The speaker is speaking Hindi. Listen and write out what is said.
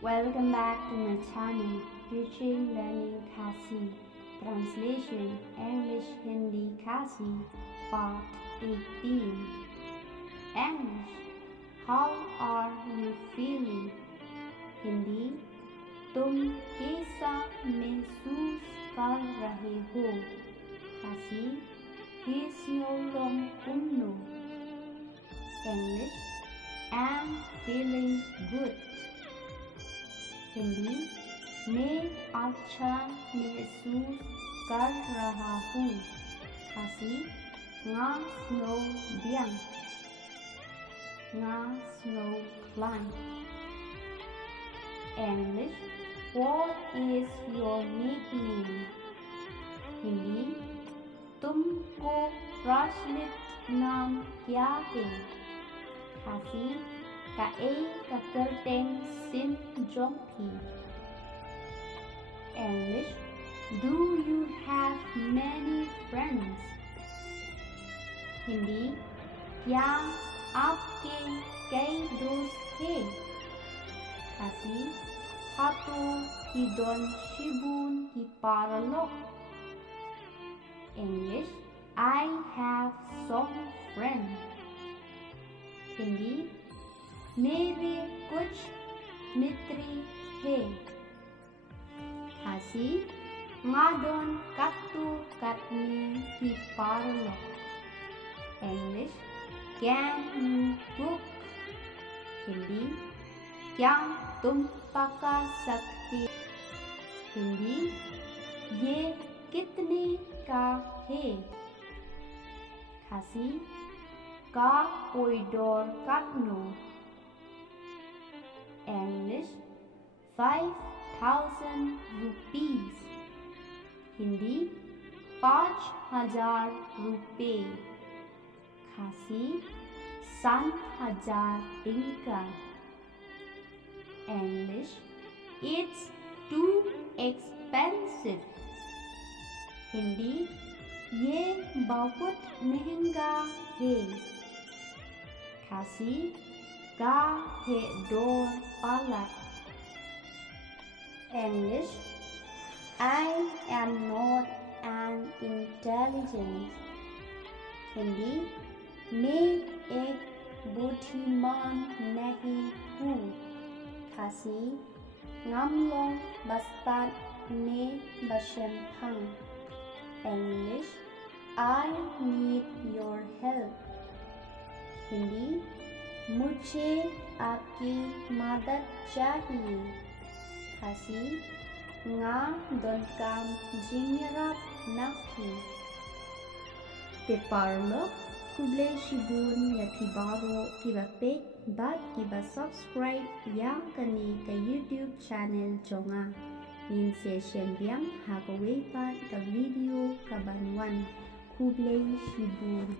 Welcome back to my channel, Teaching Learning Khasi, Translation English Hindi Khasi, Part 18. English, how are you feeling? Hindi, तुम कैसा महसूस कर रहे हो? Khasi, kumno. English, I'm feeling good. Hindi, मैं अच्छा महसूस कर रहा हूँ. Khasi, nga snow biang. Nga snow climb. English, what is your nickname? Hindi, तुमको प्रचलित नाम क्या है? Khasi, kae kakerteng sin jongpi. English, do you have many friends? Hindi, क्या आपके कई दोस्त हैं? Khasi, hato hidon shibun ki paralok. English, I have some friends. Hindi, मेरे कुछ मित्र हैं. Khasi, ngadon katu katni ki paralok. English, can you cook? Hindi, क्या तुम पका सकते? हिंदी, ये कितने का है? Khasi, का poidor katno. English, 5,000 rupees. Hindi, 5,000 रुपए. Khasi, 7,000 dinka. English, it's too expensive. Hindi, ये बहुत महंगा है. Khasi, का है डोर पालक. English, I am not an intelligent. Hindi, मैं एक बुद्धिमान नहीं हूँ. Khasi, ngamlong bastat ne basempang. English, I need your help. Hindi, मुझे आपकी मदद चाहिए. Khasi, nga donkam jingerap nakhi. Te parlo, kuble shibun ya pibaro kiba pek bat kiba subscribe yang kani ka YouTube channel jonga. Nin session biang hagawe pat ka video kabanwan kuble shibun.